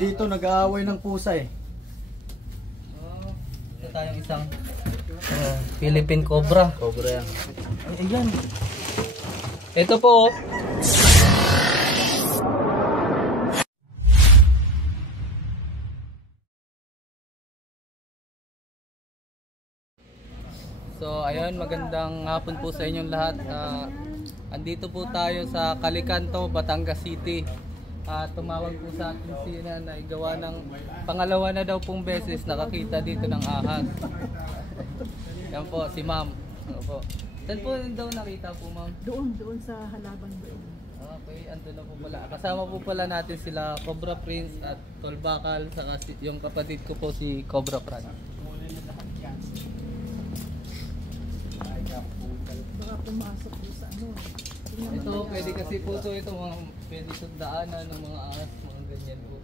Dito nag-aaway ng pusa eh. Ito tayong isang Philippine Cobra. Cobra yan. Ay, ayan. Ito po. So ayun, magandang hapon po sa inyong lahat. Andito po tayo sa Calicanto, Batangas City. Tumawag po sa akin si na igawa ng pangalawa na daw pong beses nakakita dito ng ahas. Yan po, si ma'am. Ano po? Saan po daw nakita po, ma'am? Doon sa halaban doon. Okay, ando na po pala. Kasama po pala natin sila Cobra Prince at Tolbakal, saka yung kapatid ko po si Cobra Fran. Baka pumasok doon sa ano. Ito, pwede kasi po ito mga pwede itong daanan ng mga ahas, mga ganyan po.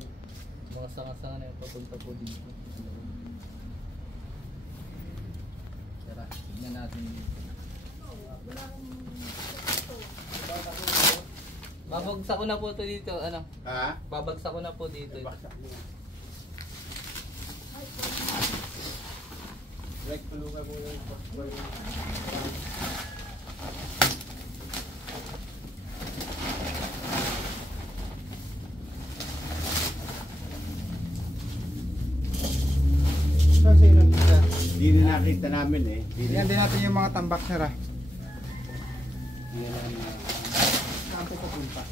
Mga sanga-sanga na yung papunta po dito. Tara, tignan natin dito. Babagsak ko na po ito dito, ano? Ha? Babagsak ko na po dito. Like, tulungan mo yung passport. Kasi lang isa. Hindi na nakita namin eh. Yan din natin yung mga tambak sir ah. Hindi na Saan po papunta?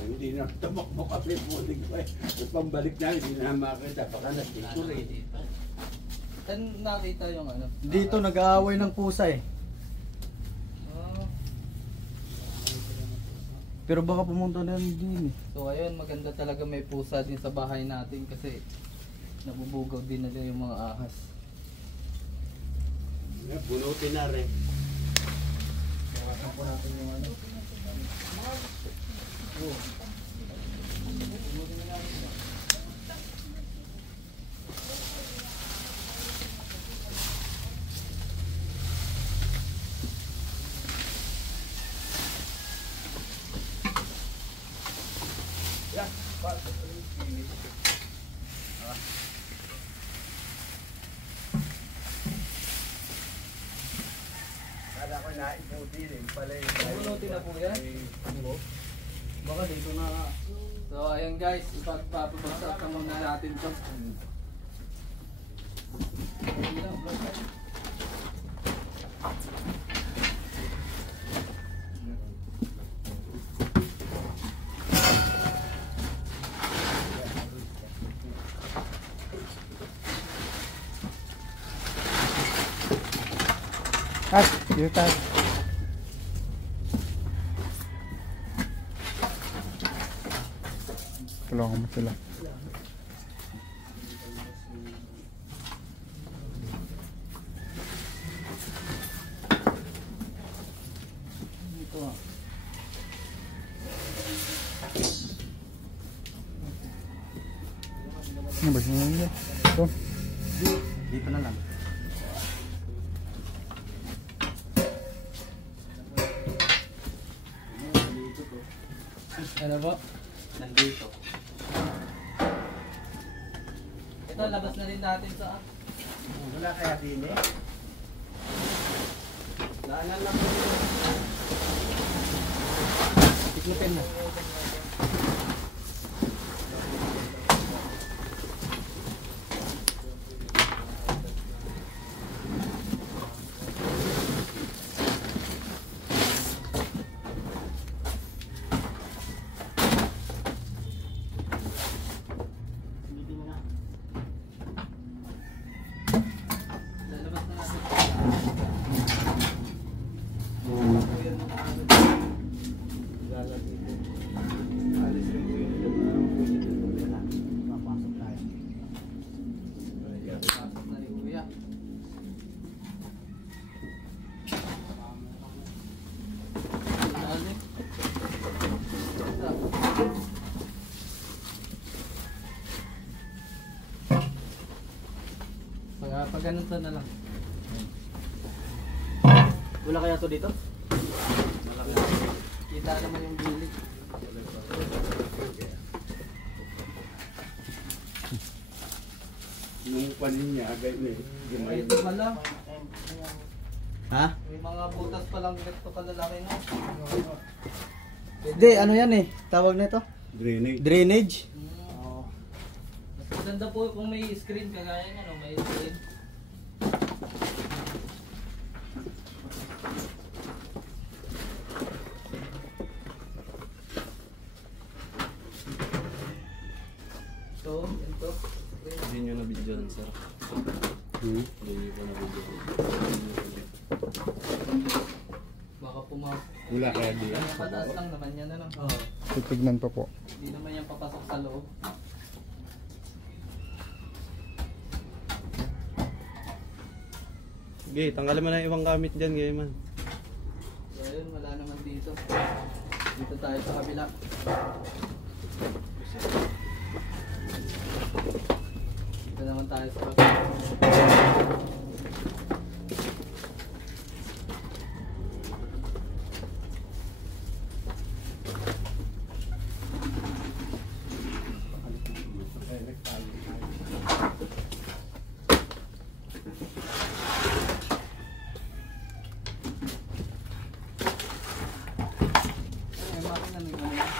hindi na tumakbo kami puling ko eh. Pambalik namin, hindi na makita. Baka nastikul eh. Dito. Saan nakita yung ano? Dito nag-aaway ng pusa eh. Pero baka pumunta na din eh. So ayun, maganda talaga may pusa din sa bahay natin kasi nabubugaw din nila yung mga ahas. Bunutin na rin. Bawasan po natin yung ano. Kala ko naiputi rin pala yung Bunutin na po yan? Baka dito na. So ayun guys, ipagpapabagsak na muna natin ito. Dito tayo. Tulungan mo sila. Ito. Ano ba siya? Ito. Dito na lang. Ano po? Nandito. Ito, labas na rin natin sa Wala kaya din eh. Daanan lang po. tiklupin mo. Lalabas na natin. Alis rin po yung papasok tayo. Tapos na rin kuya. Dali. Pag ganito na lang. Wala kaya to dito? Kita naman yung bilik. Nung panin niya, ganyan eh. Ito pala. Ha? May mga butas palang ganito kalalaki na. Hindi, ano yan eh. Tawag na ito? Drainage. Drainage. Mas maganda po kung may screen kagaya niya, no? May screen. So, ito. Hindi nyo na video sir. Hindi nyo pa na video. Baka pumasok. Wala kaya di yan. Pataas lang naman yan, ano? Titignan pa po. Hindi naman yan papasok sa loob. Okay, tanggalin mo na yung ibang gamit dyan, gaya man. So, ayun, wala naman dito. Dito tayo sa kabila. Dito naman tayo sa kabila. Ay, makina na yung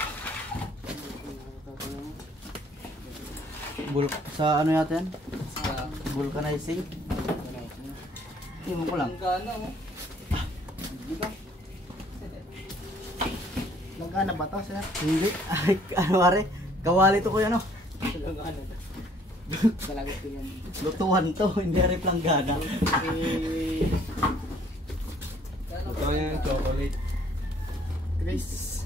Sa ano yata yan? sa Vulcanizing? Ewan ko lang. ang gana, oh. Langgana ba ito, sir? Hindi. Ay, ano pare? Kawali to kuya, no? Lutuhan to, hindi rin planggana. Ito yung chocolate. Chris.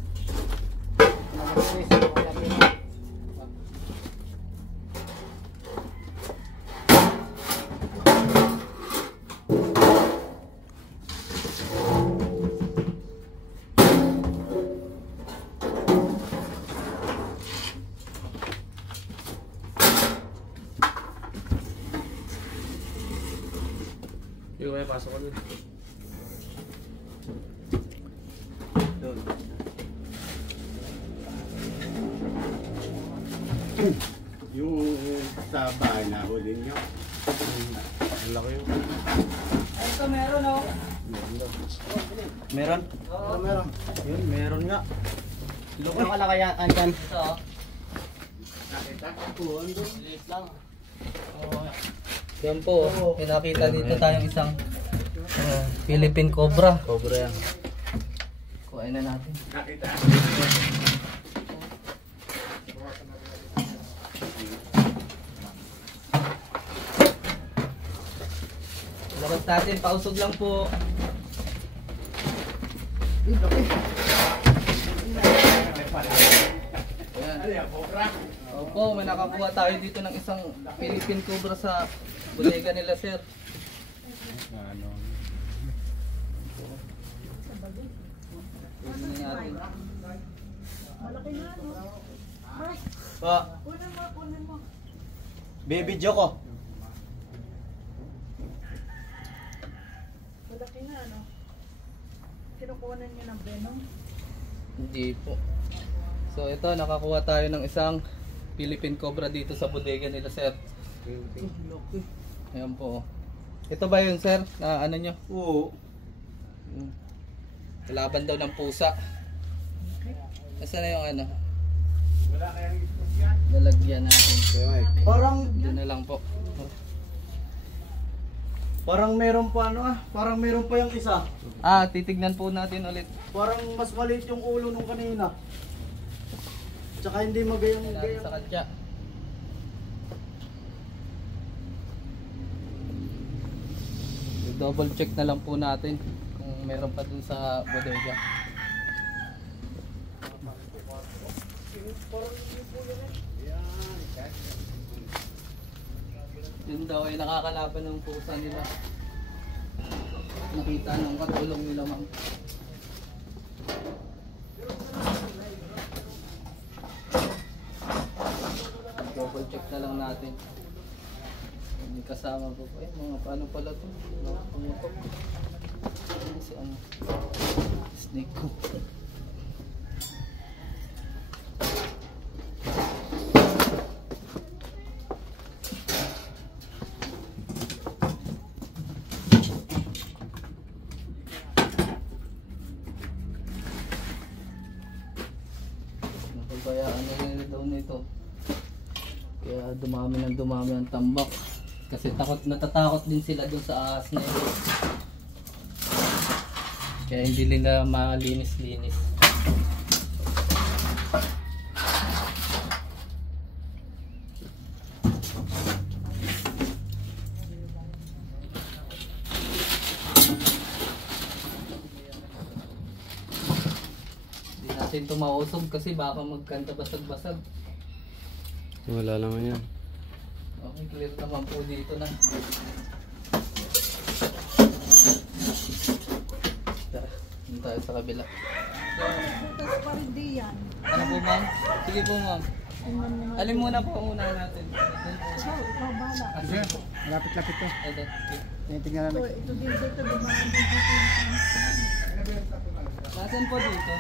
Yung kaya pasok ko dun. Yung sa bahay na huli niyo. Ang laki yun. Ito meron, oh. Meron? Oo. Meron. Yun, meron nga. Ano kalakayaan dyan? Ito, oh. Liit lang. Yan po, pinakita dito tayong isang Philippine Cobra. Cobra yan. Kuhain na natin. Nakita. Labas natin, pausog lang po. Ayan. Opo, may nakakuha tayo dito ng isang Philippine Cobra sa bodega nila, sir. Ano? Tingnan natin. Malaki na, no? Mark, Pa, kunin mo, kunin mo. baby Joko. Malaki na, no? Kinukuhanan niyo ng venom. Hindi po. So ito, nakakuha tayo ng isang Philippine Cobra dito sa bodega nila, sir. Ayan po. Ito ba yun, sir? Na ano nyo? Oo. Laban daw ng pusa. Nasaan na yung ano? Wala kayang istos yan. Lalagyan natin. Parang, Doon na lang po. parang meron pa ano ah. Parang meron pa yung isa. Ah, titignan po natin ulit. Parang mas maliit yung ulo nung kanina. Tsaka hindi magayang Natin sa katya. Double check na lang po natin kung meron pa dun sa bodega. Yun daw ay nakakalaban ng pusa nila. Nakita ng katulong nila, ma'am. Double check na lang natin. Hindi kasama po pa. Mga paano pala to? Pumutok. Ano si ano? Snake ko. Kaya dumami ang tambak. Kasi natatakot din sila dun sa ahas na yun. Kaya hindi nila malinis-linis. Hindi natin ito mausog kasi baka magkanta basag-basag. Wala naman yan. Okay, clear naman po dito na. Tara, dito tayo sa kabila. Butas pa rin di yan. Ano po ma'am? Sige po ma'am. Tingnan mo nga. Alin muna po ang unahin natin. Ikaw bahala. Sige, malapit-lapit to. Ito. Tinitingnan Ito, namin. ito dito, dumaan din dito. Nasaan po dito?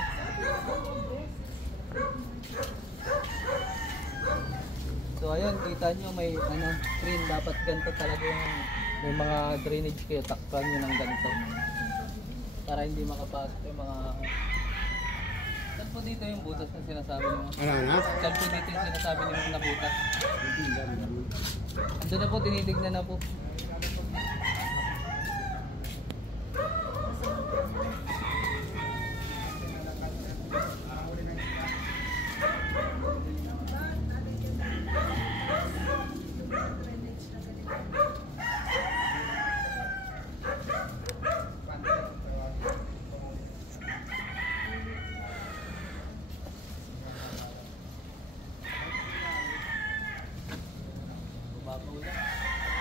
So ayun, kita nyo may screen. Dapat ganito talaga yung may mga drainage kayo. Takpan nyo ng ganito. Para hindi makapasok yung mga... Saan po dito yung butas na sinasabi nyo? Ano? Saan po dito yung sinasabi nyo na butas? Ando na po, tinitignan na po.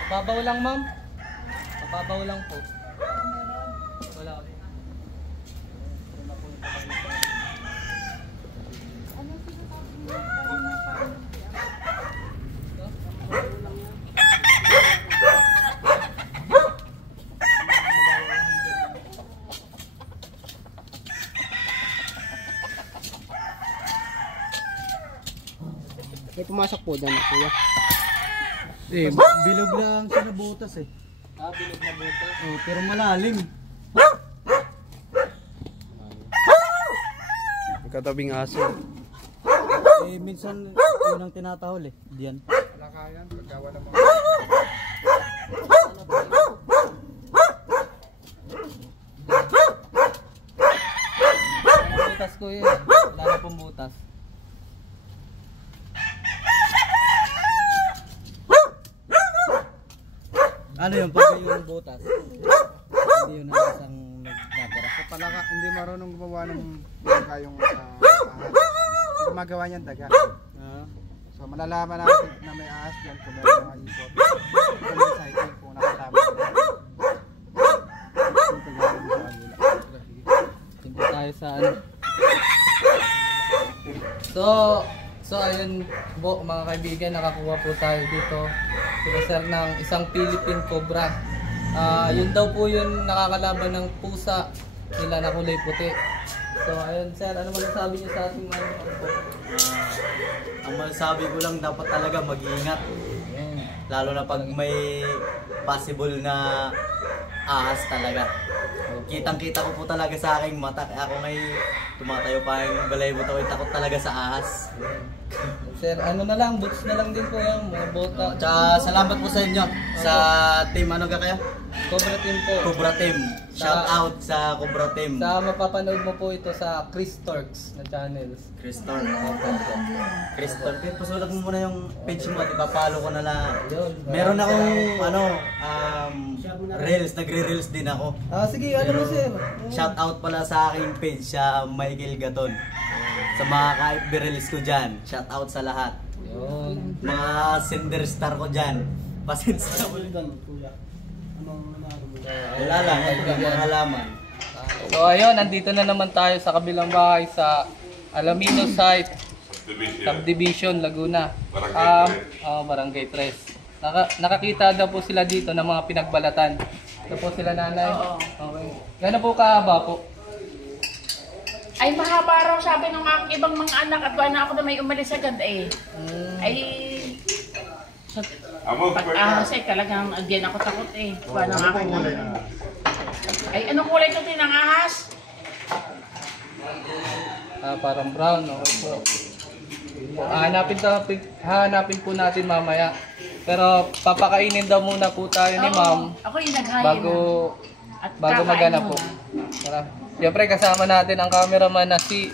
Mababaw lang ma'am. Mababaw lang po. Wala po. Ano sinasabi niyo? Kanina pa. May pumasok po dyan, kuya. Eh, bilog lang siya na butas eh. Bilog na butas. Oh, pero malalim. Katabing aso. Eh, minsan yun ang tinatahol eh. Diyan. Wala kaya, pagkawa naman. Butas ko yun. Wala na pong butas. Ano yung pag yung butas? Hindi yun ang isang nagdadara. Sa palaka, hindi marunong gumawa ng kayong gumagawa niyan daga. Ah, So malalaman natin na may ahas dyan kung meron mga ipot. Kung may sighting kung nakatama. Ito galing sa kabila. Tingko tayo sa ano. So ayun po mga kaibigan, nakakuha po tayo dito sila sir ng isang Philippine Cobra. Yun daw po yung nakakalaban ng pusa nila na kulay puti. So ayun sir, ano masasabi niyo sa ating mga Ang masasabi ko lang, dapat talaga mag-iingat. Lalo na pag may possible na ahas talaga. Kitang-kita ko po talaga sa aking mata. Ako ngay tumatayo pa yung balay mo to. Takot talaga sa ahas. Sir, ano na lang, boots na lang din po yung mga bota. Tsaka salamat po sa inyo. Sa team, ano ka kayo? Cobra Team po. Cobra Team. Shout out sa Cobra Team. Sa mapapanood mo po ito sa Chris Torx na channels. Chris Tork. Chris Tork. Pasulat mo muna yung page mo at ipapalo ko na lang. Yun. Meron akong reels, nagre-reels din ako. Sige, ano mo sir? Shout out pala sa aking page sa Michael Gaton. Sa mga ka-FB reels ko dyan, shout out sa lahat. Yun. Mga sender star ko dyan. Pasensya mo. Wala lang, ito lang mga halaman. So ayun, nandito na naman tayo sa kabilang bahay sa Alamino Site Subdivision, Laguna. Barangay 3. Nakakita daw po sila dito ng mga pinagbalatan. Ito po sila nanay. Okay. Gano'n po kahaba po? Ay, mahaba raw sabi ng aking ibang mga anak at wala na ako na may umalis agad eh. Ay, pag ahas ay talagang diyan ako takot eh. Wala na aking ay, anong kulay ito ng ahas? Parang brown, okay po. Hanapin po natin mamaya. Pero papakainin daw muna po tayo ni ma'am Ako yung naghahin. bago At magana kakain po. mo. Tara. Siyempre kasama natin ang cameraman na si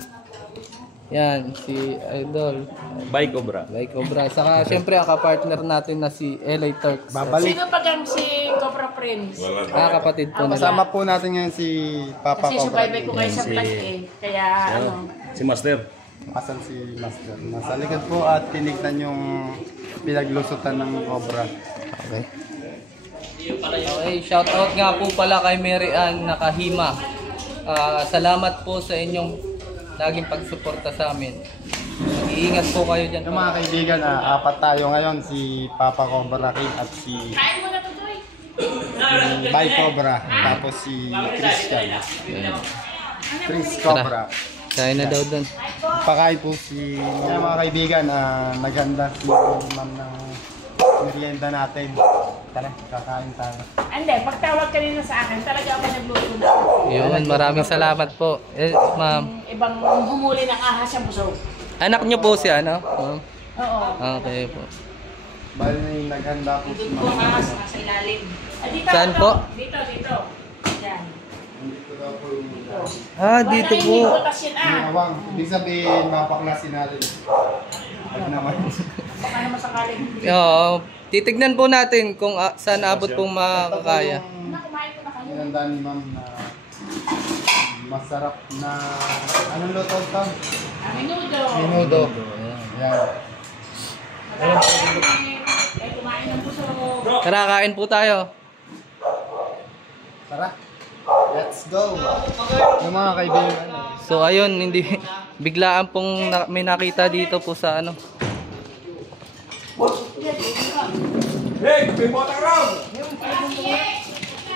Idol Bike Cobra. Like Obra. Saka siyempre ang kapartner natin na si LA Turks. Babalik. Sino pag ang si Cobra Prince? Kapatid po nila. Kasama po natin ngayon si Papa Kasi Cobra. subaybay ko kayo sa vlog eh. Kaya ano. Si Master. Asan si Master? Nasa likod po at tinignan yung pinaglusutan ng Cobra. Okay. Okay, shout out nga po pala kay Mary Ann Nakahima. Salamat po sa inyong laging pagsuporta sa amin. Mag-iingat po kayo dyan. Yung mga kaibigan, apat tayo ngayon. Si Papa Cobra King at si Kain mo na to, Toy. Bay Cobra. Tapos si Christian. Chris Cobra. Kaya na daw doon. Pakain po si mga kaibigan. Naghanda si ma'am ng merienda natin. Tara, kakain tayo. Hindi, pagtawag kanina sa akin, talaga ako nagluto na. Yun, maraming salamat po. Ma'am. Ibang humuli ng ahas yung busog. Anak niyo po si ano? Ma'am? Oo. Okay po. Bali, naghanda po si Dito ang ma'am. ahas nasa ilalim. Dito, Saan dito. po? Dito. Yan. Dito daw po yung Dito Wala, po. hindi butas yun awang. Ibig sabihin, mapaklasin natin. Pag naman. Baka naman sakaling. Oo. Titignan po natin kung saan abot pong makakaya. Kumain ko na kayo. Inanda ni ma'am na masarap na anong luto ito? Menudo. Menudo. Yan. Ay, kumain ng busog. Tara, kain po tayo. Tara. Let's go. Yung mga kaibigan. So ayun, hindi biglaan pong may nakita dito po sa ano.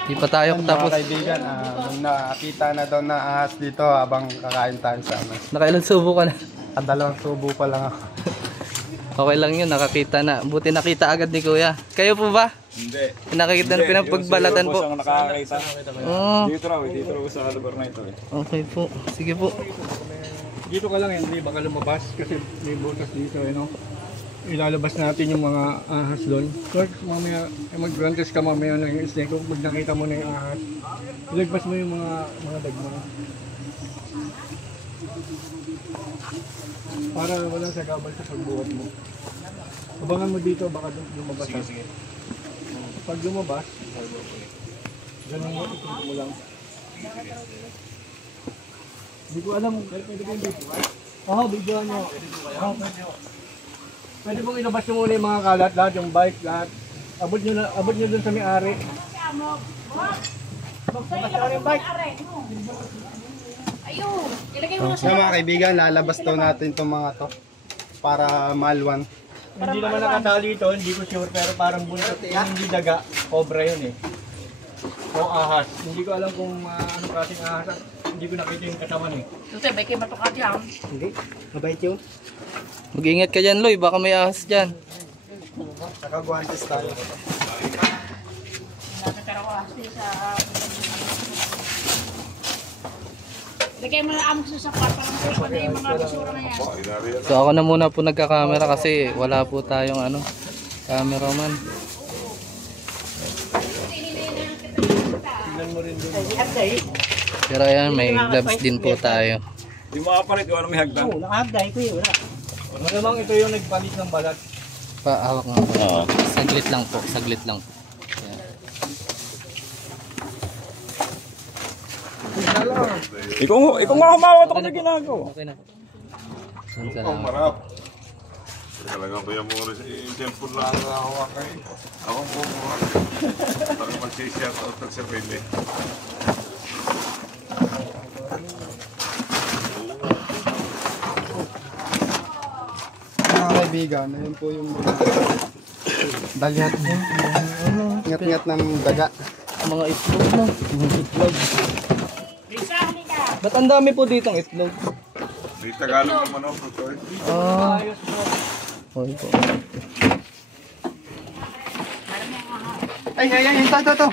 Di pa tayo Yung tapos. mga kaibigan, nung nakita na daw na ahas dito habang kakain tayo sa amin. Nakailang subo ka na. Dalawang subo pa lang ako. Okay lang yun, nakakita na. Buti nakita agad ni Kuya. Kayo po ba? Hindi. Nakakita na pinapagbalatan po. Ang nakakita. Oh, Dito raw sa lugar na ito eh. okay po. Sige po. Dito ka lang, hindi baka lumabas kasi may butas dito, no? Ilalabas natin yung mga ahas doon. Kurt, mamaya, mag-run test ka mamaya ng yung snake. Pag nakita mo na yung ahas, ilagpas mo yung mga dagmo. Para walang sagabal sa pagbuhat mo. Abangan mo dito, baka lumabas. Sige. Pag lumabas, ganun mo, itinto mo lang. Hindi ko alam, pwede ko yung video. Oo, video nyo. Pwede pong ilabas nyo muna yung mga kalat, lahat yung bike, lahat. Abot nyo dun sa may-ari. Ayun, ilagay mo na So mga kaibigan, lalabas daw natin itong mga to para malwan. Hindi naman nakatali ito, hindi ko sure, pero parang buntot. Hindi daga, cobra yun eh. O ahas. Hindi ko alam kung anong klaseng ahas. Hindi ko nakita yung katawan eh. Tutoy, may kayo matukat yan. Hindi, mabait yun. Mag-ingat ka dyan, Loy. Baka may ahas dyan. Nakaguantes tayo. Nakatara ko kasi sa... Lagay mo na amo sa kwarto lang po na yung mga basura na yan. So ako na muna po nagka-camera kasi wala po tayong ano, cameraman. Pero ayan, may gloves din po tayo. Di makapalit, wala may hagdan. Oo, nakahagday ko yun. Malamang ito yung nagpalit ng balat. Paawak nga po. Saglit lang po, saglit lang po. Ikaw nga humawat ako na ginagawa. Okay na. Ang Salamat. marap. Talagang kuya mo rin yung cellphone lang ang hawakan. Ako po mo. Para mag-shout out ng sarili. Mga kaibigan, ayun po yung dalyat din. Ngat-ngat ng daga. Mga itlog na. Itlog. Risa, halika. Ba't ang dami po ditong itlog? Di Tagalog naman ako. Sorry. Okay po. Ay, ito.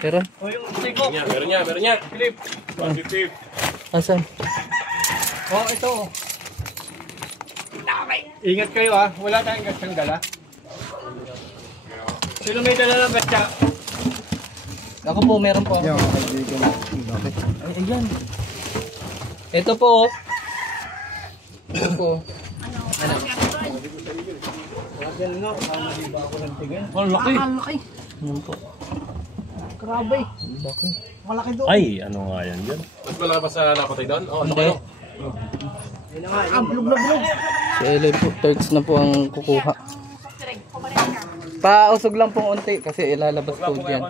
Pero, O yung siko. Meron niya. Philip. Positive. asan? O ito. Ingat kayo ha. Wala tayong gatsang dala. Sino may dala ng gatsa? Ako po, meron po. Yung mga kaibigan. Ay, ayan. Ito po. Ito po. Ang laki. Ang laki. Yan po. Grabe. Laki. Malaki doon. Ay, ano nga yan dyan? Mas malaki pa sa napatay doon? Oo, Hindi. Si Ellen po, Turks na po ang kukuha. Pausog lang pong unti kasi ilalabas po dyan.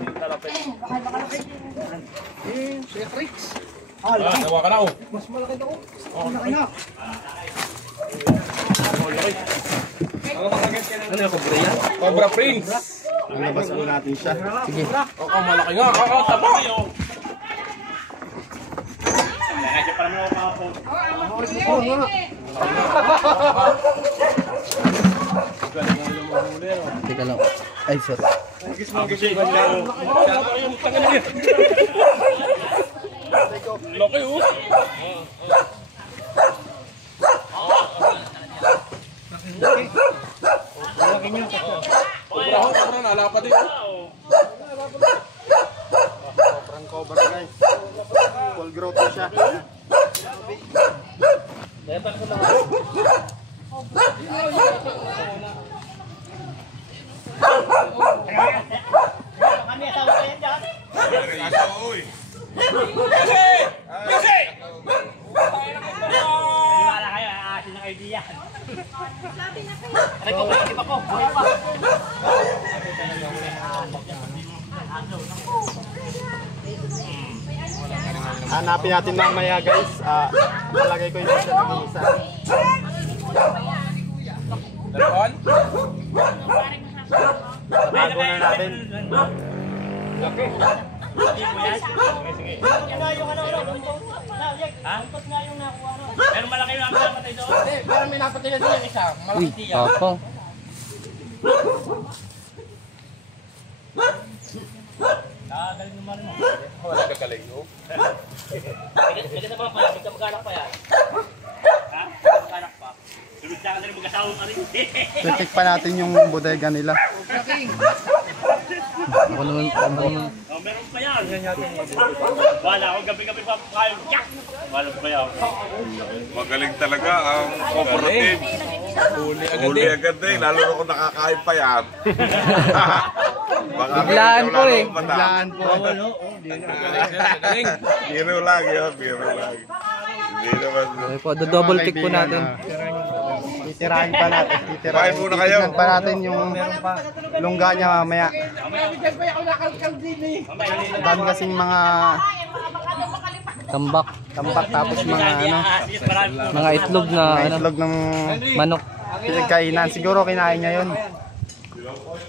nawa ka na oh. Mas malaki daw. Malaki na. Ano yung Cobra yan? Cobra Prince! Ilabas po natin siya. Sige. Oo, malaki nga. Oo, tama kayo. Teka lang. Ay, sorry. Laki oh. Cobra, nalapa din oh. Sobrang cobra guys. Full growth po siya. Hanapin natin mamaya guys. Palagay ko yung siya ng isa. Dalawon? Tago na natin. Pero malaki yung napatay doon. Pero may napatay na din yung isa. Uy, papa. Galing naman mo. Wala kagaling oh. Sige sa mga pala, magkamag-anak pa yan. Ha? Magkamag-anak pa. Sunod sa kanila mag-asawa ka rin. Check pa natin yung bodega nila. Ako naman, Oh, meron pa yan. Wala ako gabi-gabi pa kayo. Wala pa yan. Magaling talaga ang cooperative. Huli agad Huli eh. agad din, lalo na kung nakakain pa yan. Baka Biglaan po eh. Biglaan po. Galing. Biro lang yun, biro lang. Hindi naman. ay po, double click po natin. Titirahin pa natin. Kain muna kayo. Titignan pa natin yung lungga niya mamaya. Dami kasing mga Tambak. tambak tapos mga ano, Mga itlog na mga ano, itlog ng manok. pinagkainan. Siguro kinain niya yun.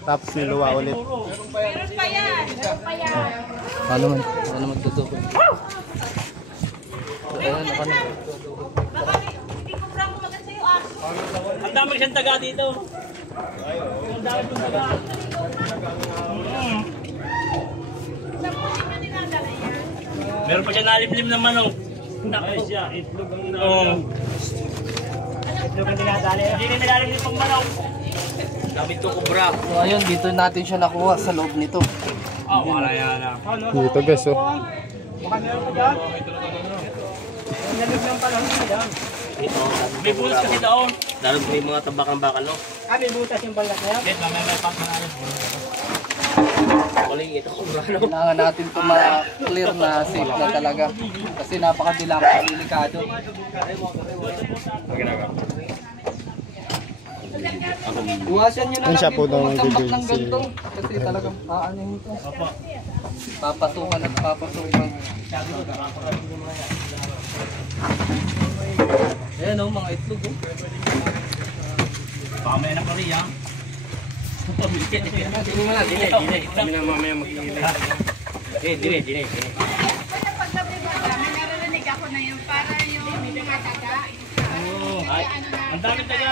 Tapos niluwa ulit. Paano man? Paano magdudubol? Ayan, ako na. Ang dami siyang taga dito. Ang dami siyang taga. Meron pa siya nalimlim na manok. Nakay siya, itlog ang itlog ang dinadali. Hindi na nilalimlim pang manok. Dami ito kubra. So ayun, dito natin siya nakuha sa loob nito. Oh, wala yan na. Dito guys oh. May butas kasi doon. Lalo may mga tabakang bakal, no? May butas yung balat na yan. Yes, may pangkanarin. Kaling ito kubra, no? Kailangan natin ito ma-clear na safe na talaga. Kasi napaka-delikado. Iwasan nyo na Yun lang siya po din daw po magtambak ng si- ganito. Kasi talagang paanohin ito. Papasukan at papasukan. Ayan o, mga itlog o. Baka may anak pa rin, ha? Dili mo na, dili. Kami na mamaya mag-dili. Dili. May naririnig ako na yun para yung mga taga. Ang dami taga.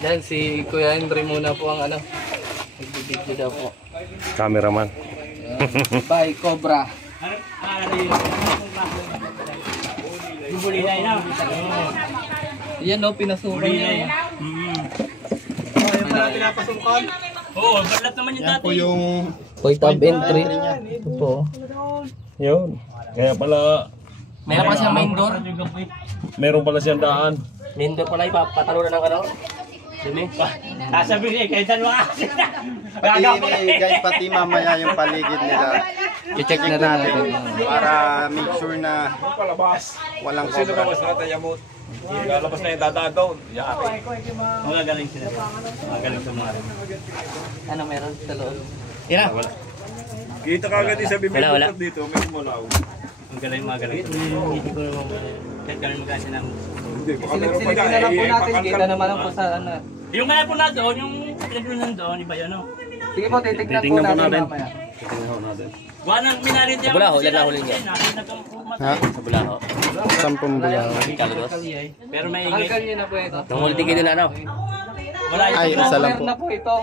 Yan, si Kuya Henry muna po ang ano. Nagbibidyo daw po. Cameraman. Bye, Cobra. Yung bulinay na. Yan o, pinasukan niya. Mm. Oo, balat naman yung Yan dati. po yung Point of entry. niya. Ito po. Yun. Kaya pala, Meron pa siyang main door. meron pala siyang daan. Main door pala, ipapatalunan ng ano. Dumi. Sabi niya, kahit dalawa kasi. Pati mamaya yung paligid nila. I-check na rin natin. Para make sure na walang cobra. Lalabas na yung dadaan doon. Magagaling sila. Magagaling sa mga rin. Ano meron sa loob? Kita ka agad sa bibig dito, may mulaw. Magaling. Hindi ko naman. Kahit galing magkasi ng... Silip-silipin na lang po natin. Kita naman lang po sa ano. Yung kaya po na doon, yung pinaglunan doon, iba yun, no? Sige po, titignan po natin mamaya. Buwan ng minalit niya. Bulaho, yan lang huli niya. Ha? Sa Bulaho. 10 bulaho. Pero may ingay. Hanggang yun na po ito. Nung ulit tigil na, no? Wala yung Ay, isa lang po. Na po ito.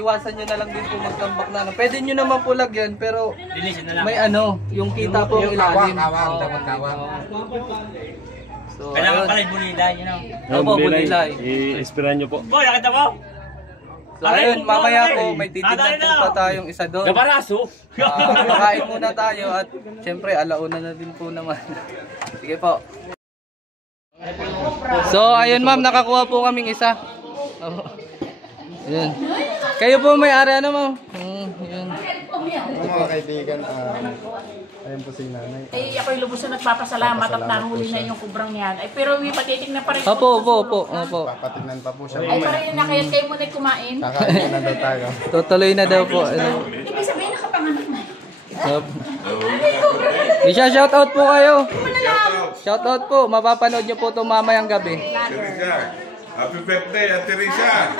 Iwasan nyo na lang din po magtambak na. Pwede nyo naman po lagyan, pero Linisin na lang. may ano, yung kita po yung ilalim. So, Kailangan ayun. pala yung bulilay, you know? Opo, bulilay. I-espirahan nyo po. Boy, nakita mo? So ayun, mamaya po may titignan po pa tayong isa doon. Nabaraso. Makain muna tayo at syempre alauna na din po naman. Sige po. So ayun ma'am, nakakuha po kaming isa. Ayun. Kayo po may-ari ano ma'am? Ayun. Mga kaibigan, ayun po si nanay. Ay, ako'y lubos na nagpapasalamat at nahuli na yung kubrang yan. Ay, pero may patitignan pa rin. Opo. Papatignan pa po siya. Ay, pa rin na kaya't kayo muna kumain. Kakain na daw tayo. Tutuloy na daw po. Ibig sabihin nakapanganak na. Shoutout po kayo. Shoutout po. Mapapanood nyo po ito mamayang gabi. Teresa, happy birthday, Ate Teresa.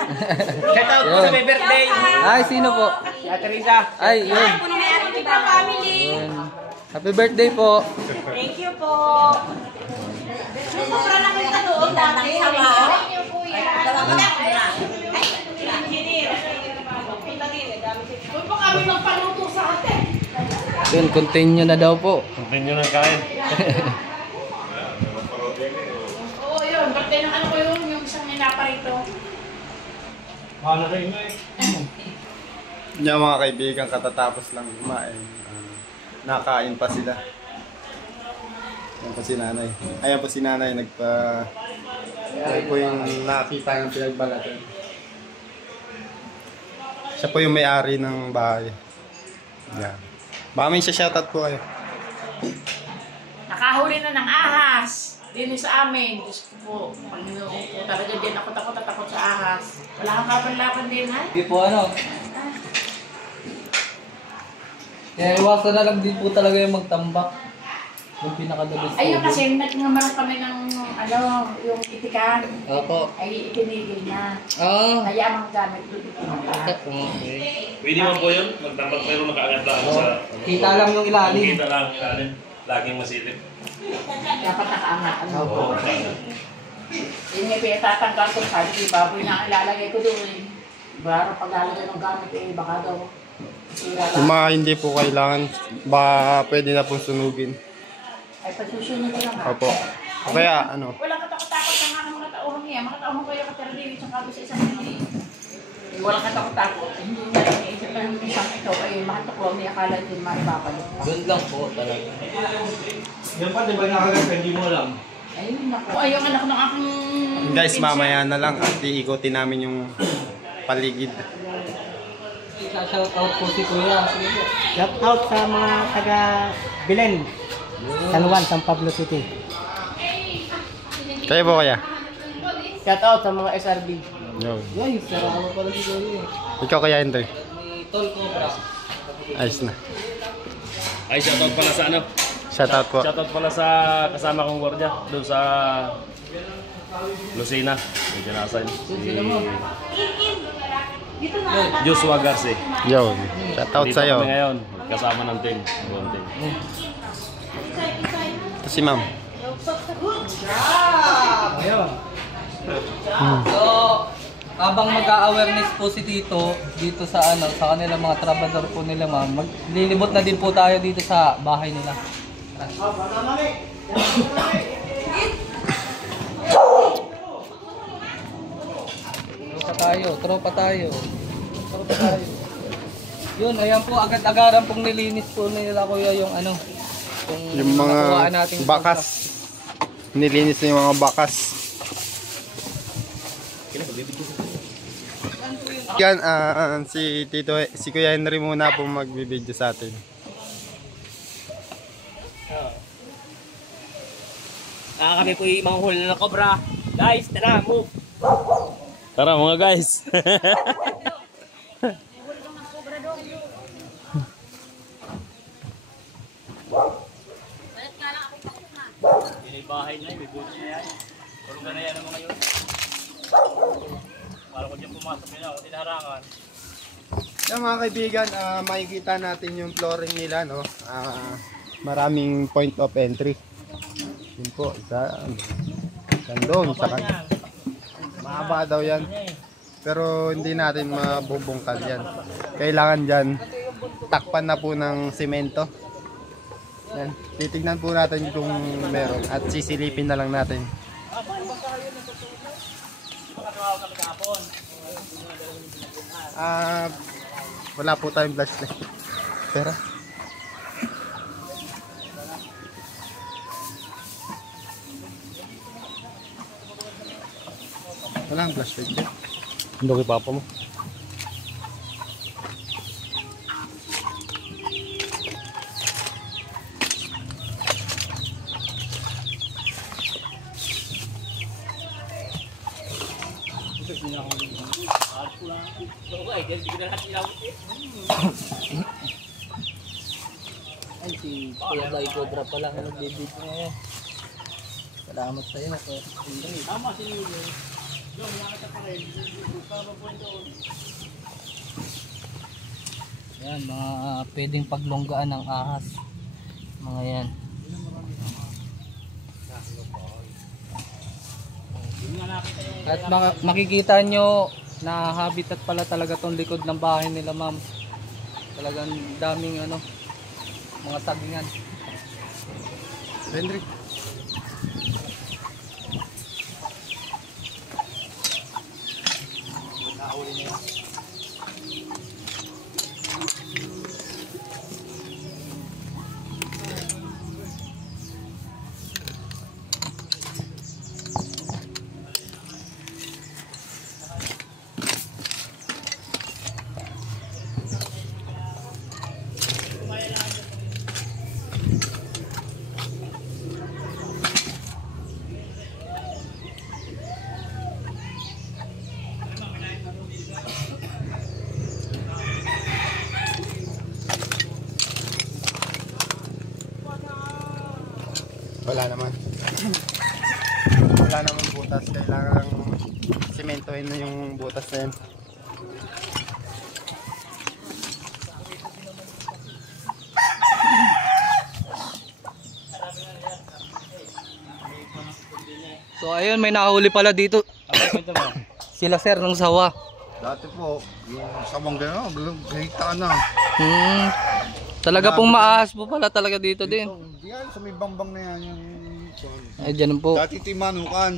Shout out po sa may birthday. Ay, sino po? Ate Teresa. Ay, yun. Yun. Happy birthday po. Thank you po. Sobra na kita doon. Tatang sama. Huwag po kami magpaluto sa atin. Yun, continue na daw po. Continue na kain. Oo, yun. Birthday ng ano ko yun. Yung isang ninapa rito. Yung mga kaibigan, katatapos lang kumain. Nakain pa sila. Ayan po si nanay. Ayan po si nanay. Ayan po yung nakita ng pinagbalatan. Siya po yung may-ari ng bahay. Yan. Baka may shoutout po kayo. Nakahuli na ng ahas. Din sa amin. Diyos ko po. Panginoon po. Talaga din ako takot sa ahas. Wala kang kapan-lapan din, ha? Hindi po ano. Kaya iwasan na lang din po talaga yung magtambak. Yung pinakadabis po. Ayun kasi nagngamaran kami ng yung itikan. Opo. Ay itinigil na. Ah. Kaya ang gamit doon. Okay. Pwede man po yun. Magtambak pero makaangat lang sa... Kita lang yung ilalim. Kita lang kanin. Laging masilip. Dapat nakaangat. Yun nga pinatatanggal ko. Sabi ko, baboy na ang ilalagay ko doon. Baro paglalagay ng gamit baka daw. Yung mga hindi po kailangan, baka pwede na pong sunugin. Ay, pagsusunod ko lang ha. Opo. O kaya, ano? Walang katakot-takot ng mga tauhan niya. Mga tauhan ko yung kataradiwi sa kabo sa isang hindi. Walang katakot-takot. Hindi niya lang iisip na yung isang ito ay mahatuklaw niya. Akala din maibabalik. Doon lang po talaga. Yan pa, di ba nakaganda? Hindi mo alam. Ayun naku. Ay, yung anak ng aking... Guys, mamaya na lang at iikutin namin yung paligid. Shoutout po si Kuya. Sige po. Shout out sa mga taga Bilen, San Juan, San Pablo City. Kayo po kaya? Shout out sa mga SRB. Yo. Ay, sarap pala si Kuya. Ikaw kaya, Hendry? May tol cobra. Ayos na. Ay, shoutout pala sa ano? Shoutout po. Shoutout pala sa kasama kong gwardiya. Doon sa... Lucina. Yung kinasan. Joshua Garce. Yo. Shoutout Dito sa'yo. kami ngayon. Kasama ng team. Buong team. Ito si ma'am. Ayun. So, habang mag-a-awareness po si Tito dito sa sa kanilang mga trabador po nila ma'am, maglilibot na din po tayo dito sa bahay nila. Sa Tropa tayo. Yun, ayan po, agad-agaran pong nilinis po nila kuya yung ano, Yung nakuhaan mga nating bakas. Nilinis na yung mga bakas. Yan, si Kuya Henry muna po magbibideo sa atin. Kami po yung mga huli na cobra. Guys, tara, move! Tara mga guys! May bahay na yun, may buti na yan. Tulog na yan ang mga yun. Para ko dyan pumasok nila, kung tinaharangan. Yan mga kaibigan, makikita natin yung flooring nila, no? Maraming point of entry. Yun po, isa doon, sa kanya. Mahaba daw yan. Pero hindi natin mabubungkal yan. Kailangan dyan, takpan na po ng semento. Yan. Titignan po natin kung meron at sisilipin na lang natin. Wala po tayong flashlight. Pera. Wala ang flashlight dyan. Hindi ko ipapa mo. Ay, si Kuya Bay Cobra pala ang nagbibig ngayon. Salamat sa iyo. Tama si Lilo. Yan, mga pwedeng paglonggaan ng ahas. Mga yan. At makikita nyo na habitat pala talaga tong likod ng bahay nila, ma'am. Talagang daming ano, mga sagingan. Henry. Wala naman. Wala naman butas. Kailangan sementohin na yung butas na yan. So ayun, may nahuli pala dito. Sila sir ng sawa. Dati po, yung sawang gano'n, kita na. Talaga pong maahas po pala talaga dito din. Yan, sa may bangbang na yan. Yung, ay, dyan po. dati ito yung manukan.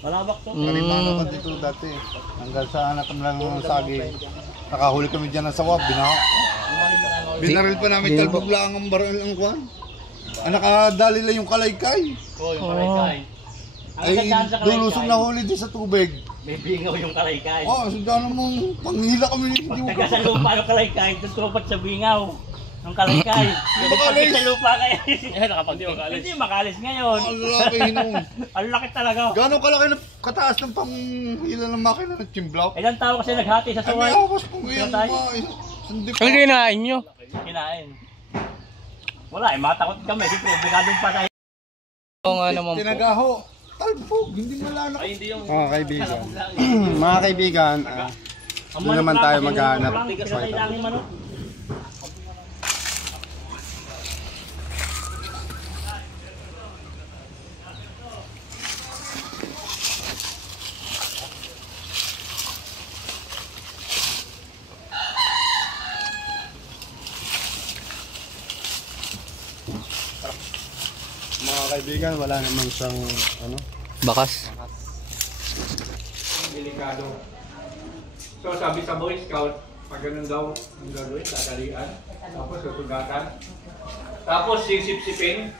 Malabak to. Manukan dito dati. Hanggang sa anak kami lang ng sagi. Nakahuli kami dyan ng sawa, binaril pa namin talbog lang ang baril ang kwan. Nakadali lang yung kalaykay. Oo, yung kalaykay. Ay, dulusong na huli din sa tubig. May bingaw yung kalaykay. Oo, so gano'n mong panghila kami. Taga sa lupa ng kalaykay, doon tumapat sa bingaw. Ng kalaykay. Pagkakit sa lupa kaya. Hindi makalis ngayon. Ang laki hinong. Ang laki talaga. Gano'ng kalaki na kataas ng panghila ng makina ng chimblok? Ilang tao kasi naghati sa suway. Ay, may awas po ngayon. Ang kinain nyo? Kinain. Wala eh, matakot kami. Siyempre, binadong pa tayo. Oo nga naman po. Tinagaho. Talbog, hindi malanak. Ay, hindi yung... Mga kaibigan. Mga kaibigan, doon naman tayo maghahanap. Mga kaibigan, wala namang siyang ano, bakas. delikado. So sabi sa Boy Scout, pag ganun daw ang gagawin, tatalian, tapos susugatan, tapos sisip-sipin.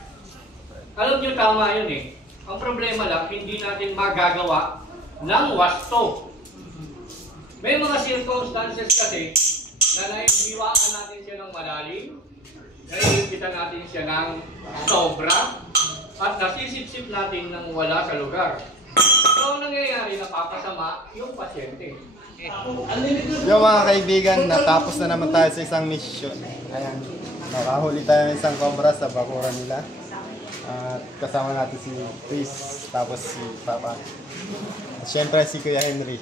Alam nyo, tama yun eh. Ang problema lang, hindi natin magagawa ng wasto. May mga circumstances kasi na naihiwaan natin siya ng malalim, naihipitan natin siya ng sobra, at nasisip-sip natin ng wala sa lugar. So, ang nangyayari, napapasama yung pasyente. Yung mga kaibigan, natapos na naman tayo sa isang mission. Ayan, nakahuli tayo ng isang cobra sa bakuran nila. At kasama natin si Chris, tapos si Papa. At syempre si Kuya Henry.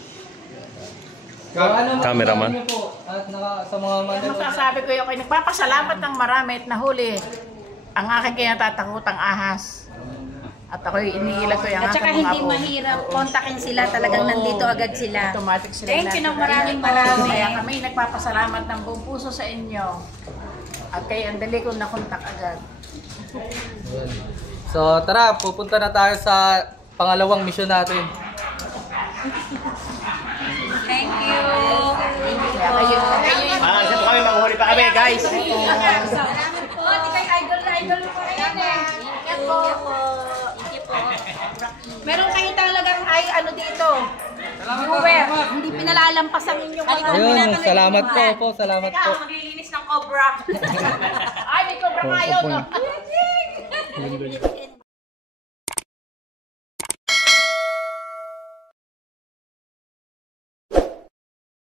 Cameraman. At sa mga Masasabi ko yung nagpapasalamat ng marami at nahuli ang aking kinatatakutang ahas. At ako'y iniilag ko yung At saka hindi mahirap kontakin sila, talagang nandito agad sila. Automatic sila. Thank you ng maraming. Kaya kami nagpapasalamat ng buong puso sa inyo. At kaya ang dali kong nakontak agad. So tara, pupunta na tayo sa pangalawang mission natin. Thank you. Isa po kami, manghuli pa kami, guys. Salamat po. Di kayo idol po yan eh. Thank you po. Meron kayo talagang ano dito. Viewer, hindi pinalalampas ang inyong mga Ayun, salamat po. Salamat po. maglilinis ng cobra. Ay, may cobra kayo, no?